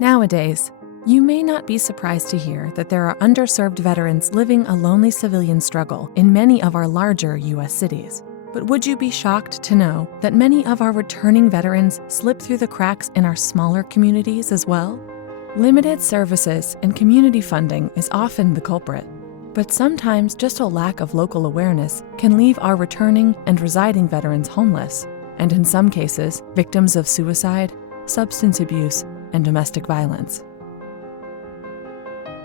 Nowadays, you may not be surprised to hear that there are underserved veterans living a lonely civilian struggle in many of our larger U.S. cities. But would you be shocked to know that many of our returning veterans slip through the cracks in our smaller communities as well? Limited services and community funding is often the culprit, but sometimes just a lack of local awareness can leave our returning and residing veterans homeless, and in some cases, victims of suicide, substance abuse, and domestic violence.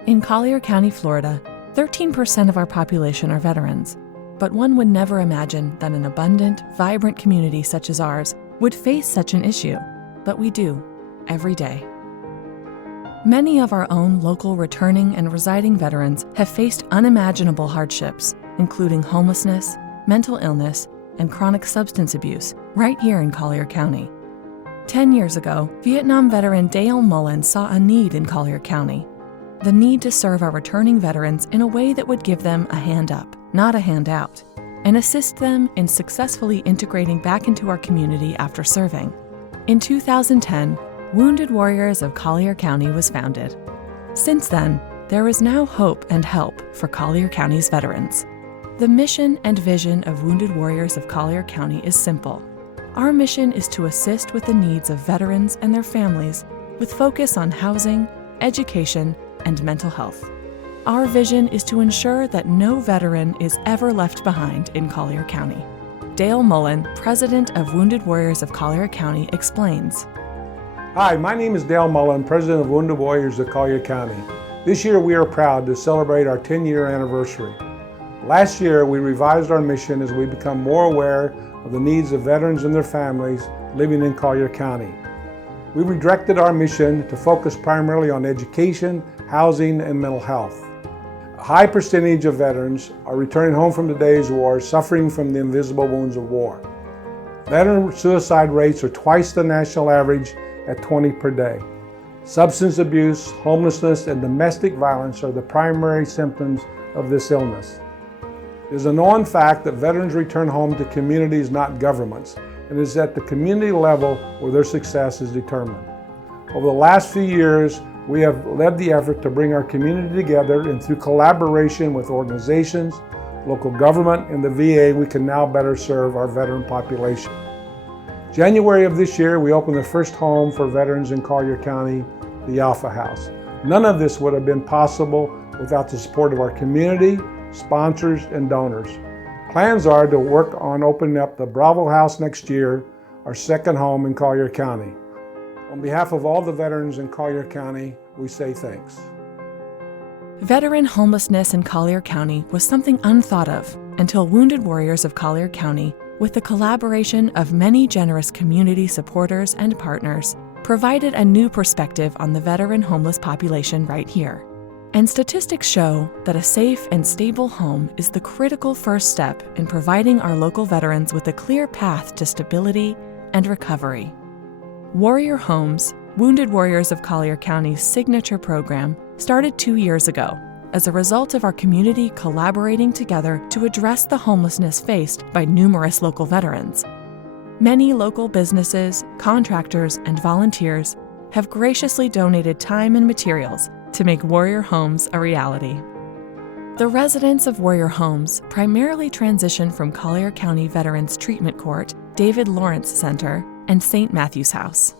In Collier County, Florida, 13% of our population are veterans, but one would never imagine that an abundant, vibrant community such as ours would face such an issue, but we do, every day. Many of our own local returning and residing veterans have faced unimaginable hardships, including homelessness, mental illness, and chronic substance abuse right here in Collier County. 10 years ago, Vietnam veteran Dale Mullin saw a need in Collier County, the need to serve our returning veterans in a way that would give them a hand up, not a hand out, and assist them in successfully integrating back into our community after serving. In 2010, Wounded Warriors of Collier County was founded. Since then, there is now hope and help for Collier County's veterans. The mission and vision of Wounded Warriors of Collier County is simple. Our mission is to assist with the needs of veterans and their families with focus on housing, education, and mental health. Our vision is to ensure that no veteran is ever left behind in Collier County. Dale Mullin, president of Wounded Warriors of Collier County, explains. Hi, my name is Dale Mullin, president of Wounded Warriors of Collier County. This year we are proud to celebrate our 10-year anniversary. Last year we revised our mission as we become more aware of the needs of veterans and their families living in Collier County. We redirected our mission to focus primarily on education, housing, and mental health. A high percentage of veterans are returning home from today's war suffering from the invisible wounds of war. Veteran suicide rates are twice the national average at 20 per day. Substance abuse, homelessness, and domestic violence are the primary symptoms of this illness. It is a known fact that veterans return home to communities, not governments, and it is at the community level where their success is determined. Over the last few years, we have led the effort to bring our community together, and through collaboration with organizations, local government, and the VA, we can now better serve our veteran population. January of this year, we opened the first home for veterans in Collier County, the Alpha House. None of this would have been possible without the support of our community, sponsors, and donors. Plans are to work on opening up the Bravo House next year, our second home in Collier County. On behalf of all the veterans in Collier County, we say thanks. Veteran homelessness in Collier County was something unthought of until Wounded Warriors of Collier County, with the collaboration of many generous community supporters and partners, provided a new perspective on the veteran homeless population right here. And statistics show that a safe and stable home is the critical first step in providing our local veterans with a clear path to stability and recovery. Warrior Homes, Wounded Warriors of Collier County's signature program, started 2 years ago as a result of our community collaborating together to address the homelessness faced by numerous local veterans. Many local businesses, contractors, and volunteers have graciously donated time and materials to make Warrior Homes a reality. The residents of Warrior Homes primarily transition from Collier County Veterans Treatment Court, David Lawrence Center, and St. Matthew's House.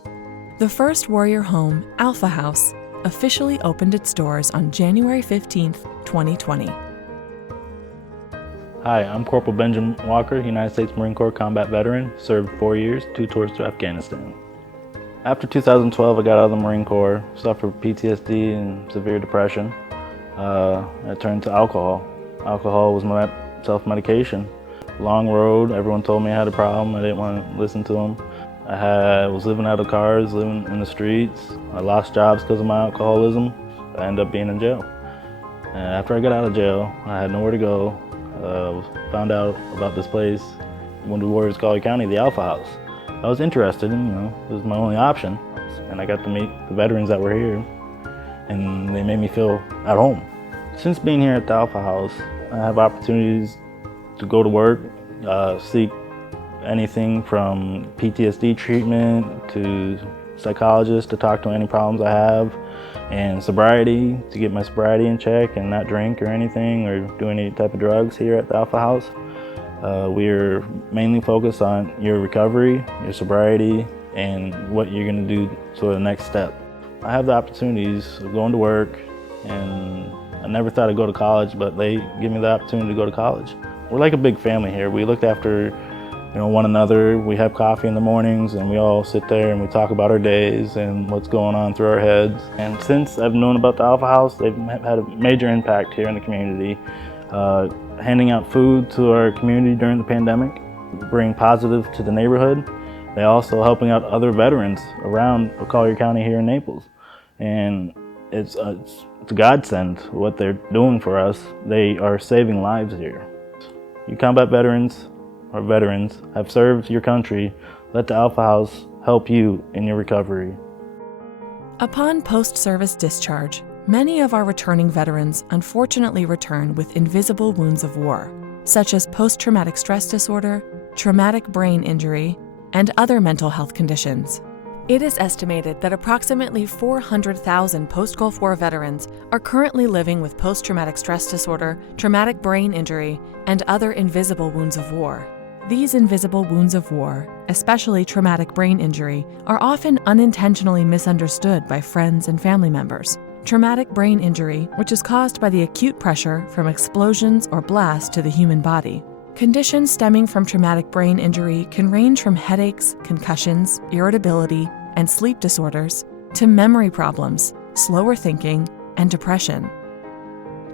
The first Warrior Home, Alpha House, officially opened its doors on January 15, 2020. Hi, I'm Corporal Benjamin Walker, United States Marine Corps combat veteran, served 4 years, 2 tours to Afghanistan. After 2012, I got out of the Marine Corps, suffered PTSD and severe depression. I turned to alcohol. Alcohol was my self-medication. Long road, everyone told me I had a problem, I didn't want to listen to them. I was living out of cars, living in the streets. I lost jobs because of my alcoholism. I ended up being in jail. And after I got out of jail, I had nowhere to go. Found out about this place, Wounded Warriors Collier County, the Alpha House. I was interested, and it was my only option. And I got to meet the veterans that were here, and they made me feel at home. Since being here at the Alpha House, I have opportunities to go to work, seek anything from PTSD treatment to psychologist to talk to any problems I have, and sobriety to get my sobriety in check and not drink or anything or do any type of drugs here at the Alpha House. We're mainly focused on your recovery, your sobriety, and what you're going to do for the next step. I have the opportunities of going to work, and I never thought I'd go to college, but they give me the opportunity to go to college. We're like a big family here. We look after one another. We have coffee in the mornings, and we all sit there and we talk about our days and what's going on through our heads. And since I've known about the Alpha House, they've had a major impact here in the community, handing out food to our community during the pandemic, bring positive to the neighborhood. They also helping out other veterans around Collier County here in Naples. And it's a godsend what they're doing for us. They are saving lives here. You combat veterans or veterans have served your country. Let the Alpha House help you in your recovery. Upon post-service discharge, many of our returning veterans unfortunately return with invisible wounds of war, such as post-traumatic stress disorder, traumatic brain injury, and other mental health conditions. It is estimated that approximately 400,000 post-Gulf War veterans are currently living with post-traumatic stress disorder, traumatic brain injury, and other invisible wounds of war. These invisible wounds of war, especially traumatic brain injury, are often unintentionally misunderstood by friends and family members. Traumatic brain injury, which is caused by the acute pressure from explosions or blasts to the human body. Conditions stemming from traumatic brain injury can range from headaches, concussions, irritability, and sleep disorders, to memory problems, slower thinking, and depression.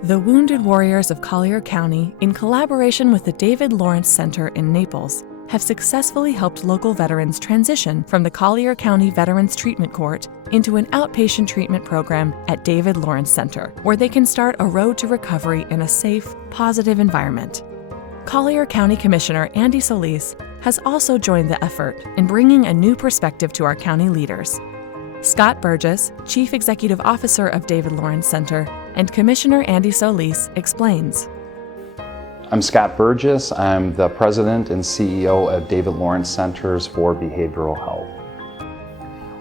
The Wounded Warriors of Collier County, in collaboration with the David Lawrence Center in Naples, have successfully helped local veterans transition from the Collier County Veterans Treatment Court into an outpatient treatment program at David Lawrence Center, where they can start a road to recovery in a safe, positive environment. Collier County Commissioner Andy Solis has also joined the effort in bringing a new perspective to our county leaders. Scott Burgess, Chief Executive Officer of David Lawrence Center, and Commissioner Andy Solis explains. I'm Scott Burgess. I'm the President and CEO of David Lawrence Centers for Behavioral Health.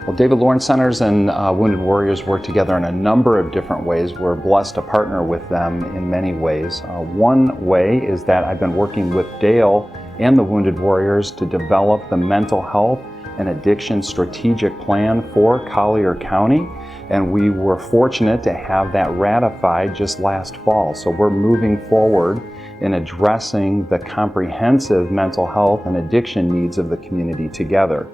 Well, David Lawrence Centers and Wounded Warriors work together in a number of different ways. We're blessed to partner with them in many ways. One way is that I've been working with Dale and the Wounded Warriors to develop the mental health and addiction strategic plan for Collier County, and we were fortunate to have that ratified just last fall. So we're moving forward in addressing the comprehensive mental health and addiction needs of the community together.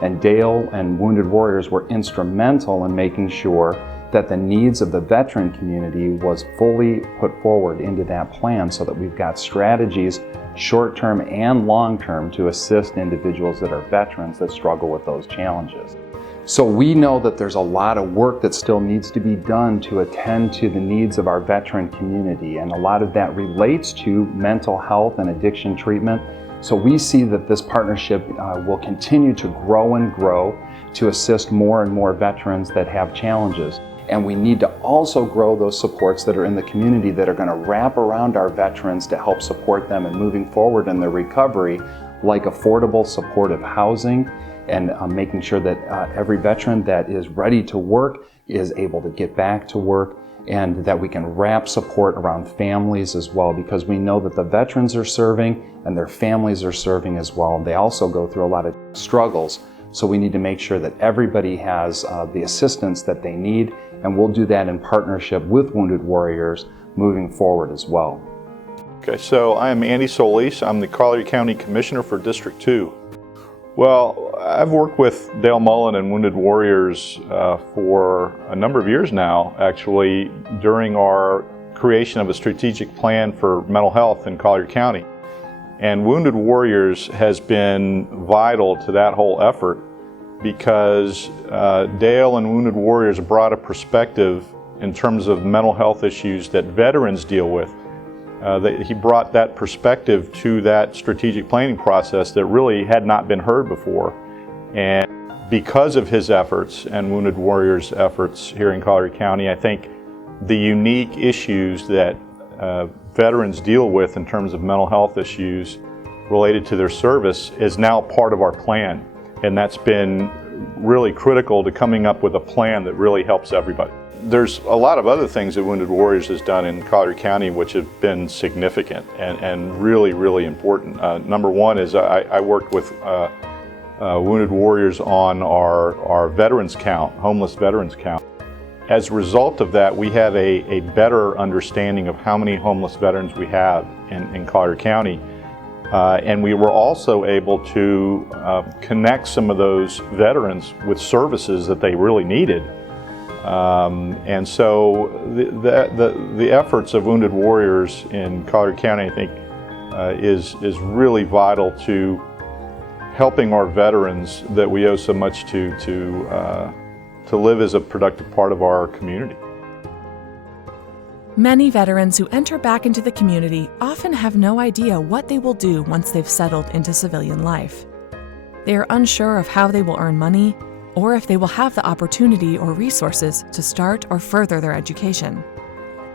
And Dale and Wounded Warriors were instrumental in making sure that the needs of the veteran community was fully put forward into that plan so that we've got strategies short-term and long-term to assist individuals that are veterans that struggle with those challenges. So we know that there's a lot of work that still needs to be done to attend to the needs of our veteran community, and a lot of that relates to mental health and addiction treatment. So we see that this partnership will continue to grow and grow to assist more and more veterans that have challenges. And we need to also grow those supports that are in the community that are going to wrap around our veterans to help support them in moving forward in their recovery, like affordable supportive housing, and making sure that every veteran that is ready to work is able to get back to work, and that we can wrap support around families as well, because we know that the veterans are serving and their families are serving as well. They also go through a lot of struggles, so we need to make sure that everybody has the assistance that they need, and we'll do that in partnership with Wounded Warriors moving forward as well. Okay, so I am Andy Solis. I'm the Collier County Commissioner for District 2. Well, I've worked with Dale Mullin and Wounded Warriors for a number of years now, actually, during our creation of a strategic plan for mental health in Collier County. And Wounded Warriors has been vital to that whole effort, because Dale and Wounded Warriors brought a perspective in terms of mental health issues that veterans deal with. He brought that perspective to that strategic planning process that really had not been heard before. And because of his efforts and Wounded Warriors' efforts here in Collier County, I think the unique issues that veterans deal with in terms of mental health issues related to their service is now part of our plan. And that's been really critical to coming up with a plan that really helps everybody. There's a lot of other things that Wounded Warriors has done in Collier County which have been significant and really, really important. Number one is I worked with Wounded Warriors on our veterans count, homeless veterans count. As a result of that, we have a better understanding of how many homeless veterans we have in Collier County. And we were also able to connect some of those veterans with services that they really needed. And so the efforts of Wounded Warriors in Collier County, I think, is really vital to helping our veterans that we owe so much to live as a productive part of our community. Many veterans who enter back into the community often have no idea what they will do once they've settled into civilian life. They are unsure of how they will earn money, or if they will have the opportunity or resources to start or further their education.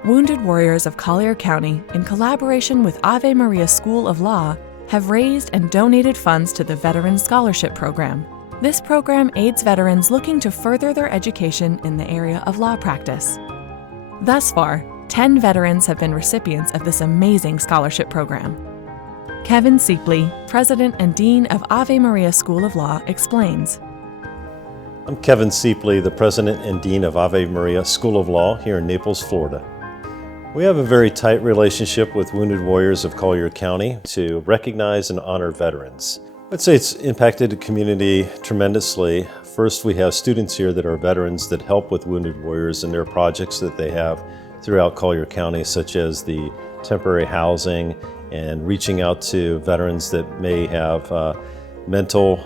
Wounded Warriors of Collier County, in collaboration with Ave Maria School of Law, have raised and donated funds to the Veteran Scholarship Program. This program aids veterans looking to further their education in the area of law practice. Thus far, 10 veterans have been recipients of this amazing scholarship program. Kevin Siepley, President and Dean of Ave Maria School of Law, explains. I'm Kevin Siepley, the President and Dean of Ave Maria School of Law here in Naples, Florida. We have a very tight relationship with Wounded Warriors of Collier County to recognize and honor veterans. I'd say it's impacted the community tremendously. First, we have students here that are veterans that help with Wounded Warriors and their projects that they have throughout Collier County, such as the temporary housing and reaching out to veterans that may have mental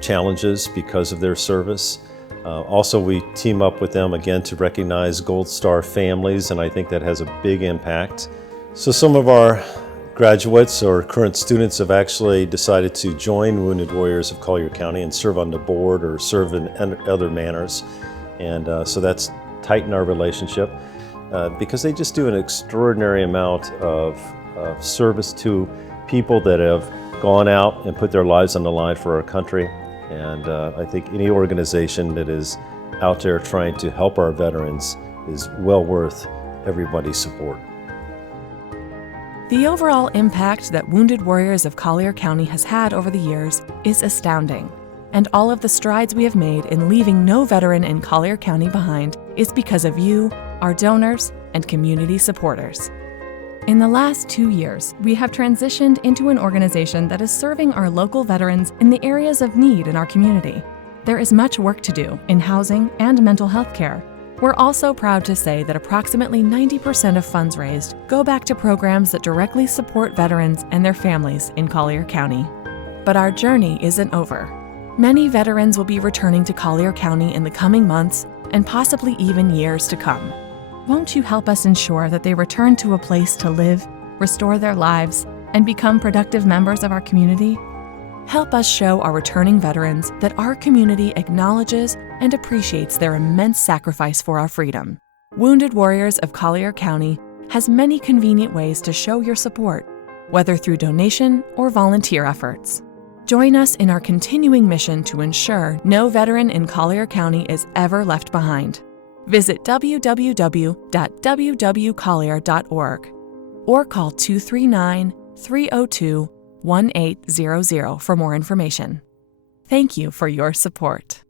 challenges because of their service. Also, we team up with them again to recognize Gold Star families, and I think that has a big impact. So some of our graduates or current students have actually decided to join Wounded Warriors of Collier County and serve on the board or serve in other manners. And so that's tightened our relationship because they just do an extraordinary amount of service to people that have gone out and put their lives on the line for our country. And I think any organization that is out there trying to help our veterans is well worth everybody's support. The overall impact that Wounded Warriors of Collier County has had over the years is astounding, and all of the strides we have made in leaving no veteran in Collier County behind is because of you, our donors, and community supporters. In the last 2 years, we have transitioned into an organization that is serving our local veterans in the areas of need in our community. There is much work to do in housing and mental health care. We're also proud to say that approximately 90% of funds raised go back to programs that directly support veterans and their families in Collier County. But our journey isn't over. Many veterans will be returning to Collier County in the coming months and possibly even years to come. Won't you help us ensure that they return to a place to live, restore their lives, and become productive members of our community? Help us show our returning veterans that our community acknowledges and appreciates their immense sacrifice for our freedom. Wounded Warriors of Collier County has many convenient ways to show your support, whether through donation or volunteer efforts. Join us in our continuing mission to ensure no veteran in Collier County is ever left behind. Visit www.wwcollier.org or call 239-302-1800 for more information. Thank you for your support.